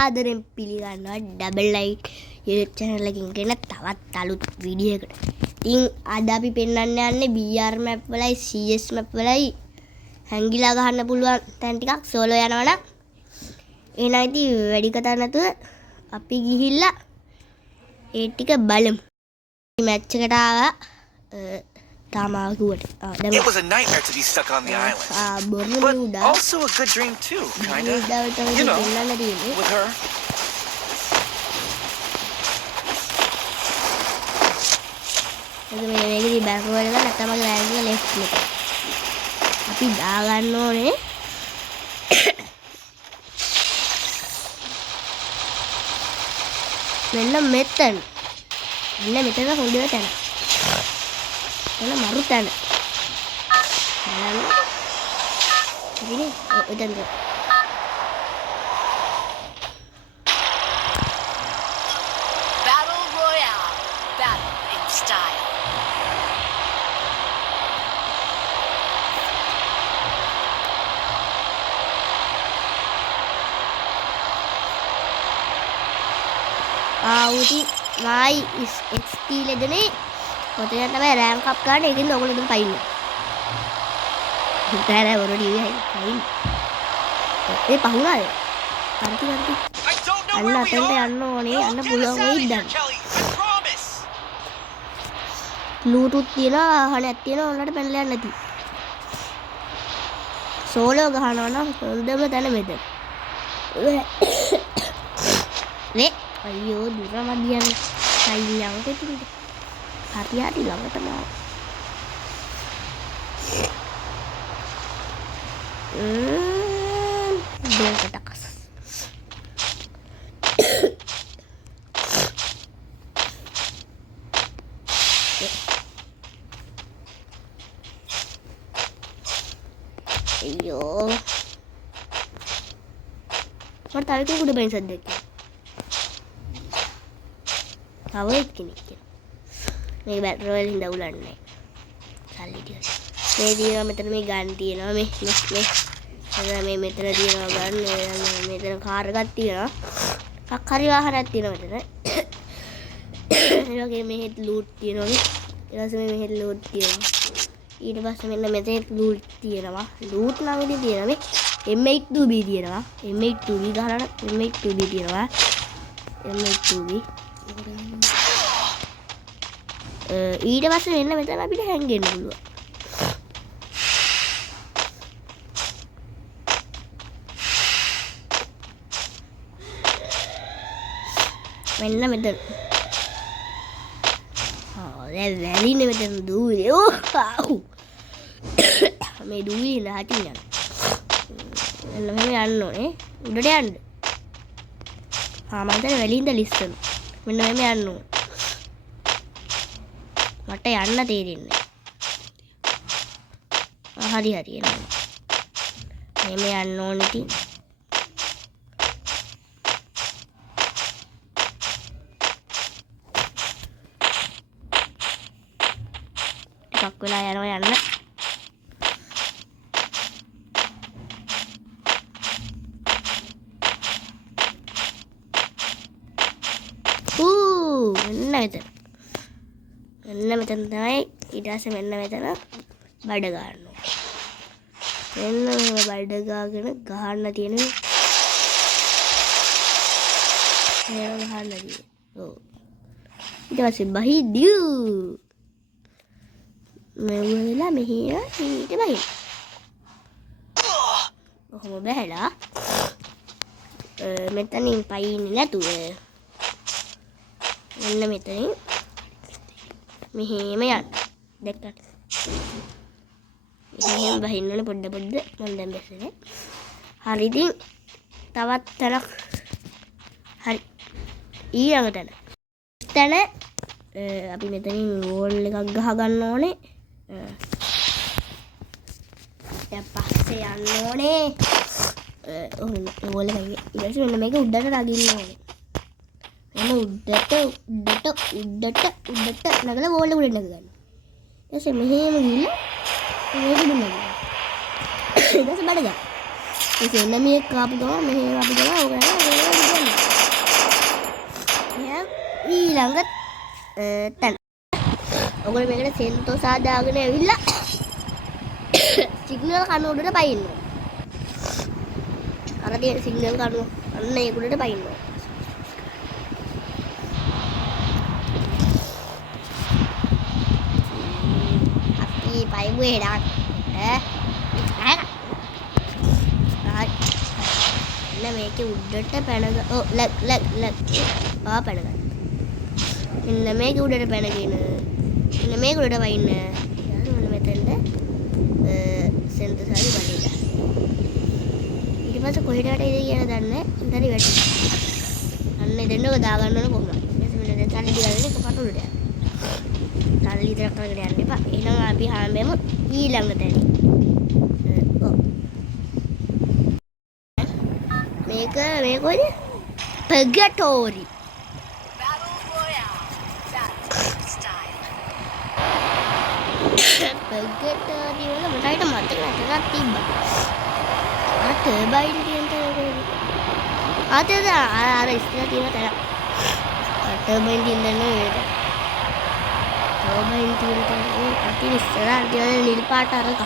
ආදරෙන් පිළිගන්නවා double light YouTube channel එකකින් ගෙන තවත් අලුත් වීඩියෝ එකකට. ඉතින් අද අපි පෙන්වන්න යන්නේ BR map වලයි CS map වලයි හැංගිලා ගහන්න පුළුවන් තැන් ටිකක් සෝලෝ යනවනම්. එහෙනම් ඉතින් වැඩි කතා නැතුව අපි ගිහිල්ලා ඒ ටික බලමු. මැච් එකට ආවා Tamaguat. It was a nightmare to be stuck on the island, but also a good dream too, kinda. You know, with her. මේකේ බෑකවර්ඩ් එක නැත්නම් මගේ ලෑන්ඩ් එක ලෙෆ්ට් එක. අපි දා ගන්න ඕනේ. මෙන්න මෙතන. මෙන්න මෙතන හොඳට තැන. එන මරු තැන. බලන්න. ඉතින් ඔතනද. Battle Royale. Battle in style. උටි my is XP ලෙදනේ ඔතන තමයි රෑන්ක් අප් ගන්න. ඒකෙන් ඔයගොල්ලෝ දුන්න පයින්. හිතාරා වර ඩීවි පයින්. ඒ පහුණාද? අන්ති අන්න අතෙන්ට යන්න ඕනේ. යන්න පුළුවන් වෙයිද දැන්. බ්ලූටූත් තියනවා අහනක් තියනවා උන්ලට පැනලා යන්න නැති. සෝලෝ ගහනවා නම් හොඳම තැන මෙතන. නේ අයියෝ දුර මදියනේ. අයියෝ කොටිද? හරියට ළඟටම දෙකටකස් අයියෝ මට තව කෙනෙකුට බයින් සද්දයක් තව එක්කෙනෙක් මේ බැට් රොයල් හින්දා උලන්නේ සල්ලි ටික මේ දිනවා මෙතන මේ ගන් තියෙනවා මේ එතන මේ මෙතන තියෙනවා ගන් මෙතන කාර් එකක් තියෙනවා හරි වාහනයක් තියෙනවා මෙතන ඒ වගේ මෙහෙත් ලූට් තියෙනවා ඊට පස්සේ මෙහෙත් ලූට් තියෙනවා ඊට පස්සේ මෙන්න මෙතන ලූට් තියෙනවා ලූට් නම් ඉතින් තියෙනවා මේ M82B තියෙනවා M82B ගහලා M82B තියෙනවා M82B ඊට පස්සේ එන්න මෙතන අපිට හැංගෙන්න පුළුවන්. මෙන්න මෙතන. දැන් වැලිනේ මෙතන දූවිලි. මේ දූවිලි නැහටින් යන. මෙන්න මෙහෙම යන්න ඕනේ. උඩට යන්න. මම දැන් වැලින්ද ලිස්සන. මෙන්න මෙහෙම යන්න ඕනේ. මට යන්න තේරෙන්නේ. හරි එනවා. මෙහෙම යන්න ඕනේ ඉතින්. ටිකක් වෙලා යනවා යන්න. මෙන්න මෙතන. මෙන්න මෙතන තමයි ඊට පස්සේ මෙන්න මෙතන බඩ ගන්නවා. මෙන්න බඩ ගාගෙන ගහන්න තියෙනවා. එහෙම ගහන්න තියෙනවා. ඔව්. ඊට පස්සේ බහිදියු. මෙවලා මෙහෙම ඊට බහි. කොහොම බහැලා මෙතනින් පයින්නේ නැතුව මෙන්න මෙතනින් මෙහෙම යන්න. දැක්කද? මෙහෙම බහින්න ඕනේ පොඩ මම දැන් බැස්සේ. හරි ඉතින් තවත් තැනක් හරි ඊළඟ තැන අපි මෙතනින් වෝල් එකක් ගහ ගන්න ඕනේ. දැන් පස්සේ යන්න ඕනේ. වෝල් එක ඊට පස්සේ මෙන්න මේක උඩට රගින්න ඕනේ. එන උඩට නගලා වෝල් එක උඩට නග ගන්න. ඊටසේ මෙහෙම ගිහලා මේක දුන්නා. ඊටසේ බඩ ගන්න. ඉතින් එන්න මේ කාපු ගම මෙහෙම අපි ගම ඕක නෑ ඊළඟ තැන. ඔයගොල්ලෝ මේකට සෙන්තෝස් ආදාගෙන ඇවිල්ලා සිග්නල් කණු උඩට පයින්න. අර තියෙන සිග්නල් කණු අන්න ඒක උඩට පයින්න. අපි පයිමු එහෙනම්. මේකේ උඩට පැනග ලක් පැනගන්න. මෙන්න මේක උඩට පැනගෙන මෙන්න මේක උඩට වයින්න. මෙන්න මෙතෙන්ද සෙන්ටර් සාරි වඩේට. ඊට පස්සේ කොහෙට යටද කියන දන්නේ ඉතින් වැටි. අන්න එදෙන්නක දාගන්න ඕන කොහොමද? ඊට පස්සේ මෙන්න දැන් තල්ලි දිගාගෙන එකපාරට උඩට යන්න. තල්ලි විතරක් කරගෙන යන්න එපා. එහෙනම් අපි හැමෙම ඊළඟ තැන. මේක කොයිද? පගටෝරි. Battle Royale. Battle in style. පගටෝරි වල මට මතක නැතක් තිබ්බා. අර ටර්බයින් කියන තැන. අර ඉස්සර තියෙන තැන. ටර්බයින් තියෙන තැන නේද? ටර්බයින් තියෙන තැන අපි ඉස්සර තියෙන නිල් පාට අරක.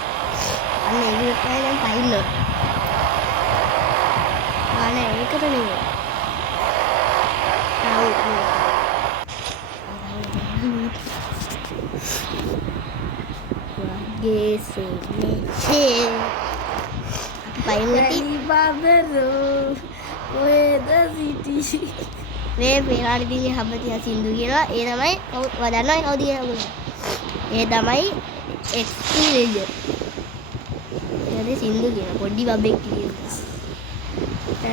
අන්න ඒක තමයි දැන් පයින්න. අනේ ඒකට නෙවෙයි. මේ පෙරාරි දිනේ හබතිය සින්දු කියලා ඒ තමයි වදන්නයි කවුද කියලා. ඒ තමයි XT Legend. ඒ සින්දු කියන පොඩි බබෙක් කියලා.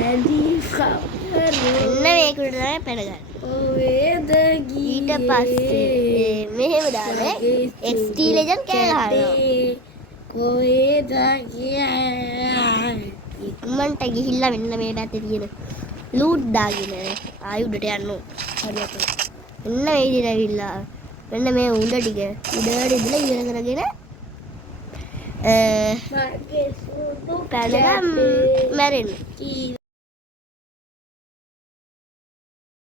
එන්න මේකට තමයි පැනගන්න. ඊට පස්සේ මෙහෙම දාන්නේ XT Legend කියලා හරිනවා. කොහෙද ඉක්මනට ගිහිල්ලා මෙන්න මේ පැත්තේ තියෙන ලූට් දාගෙන ආයි උඩට යන්න ඕන. හරියට. මෙන්න මේ විදිහට ඇවිල්ලා මෙන්න මේ උඩ ටික උඩට ඉඳලා ඉවර කරගෙන පැනගම් මැරෙන්න.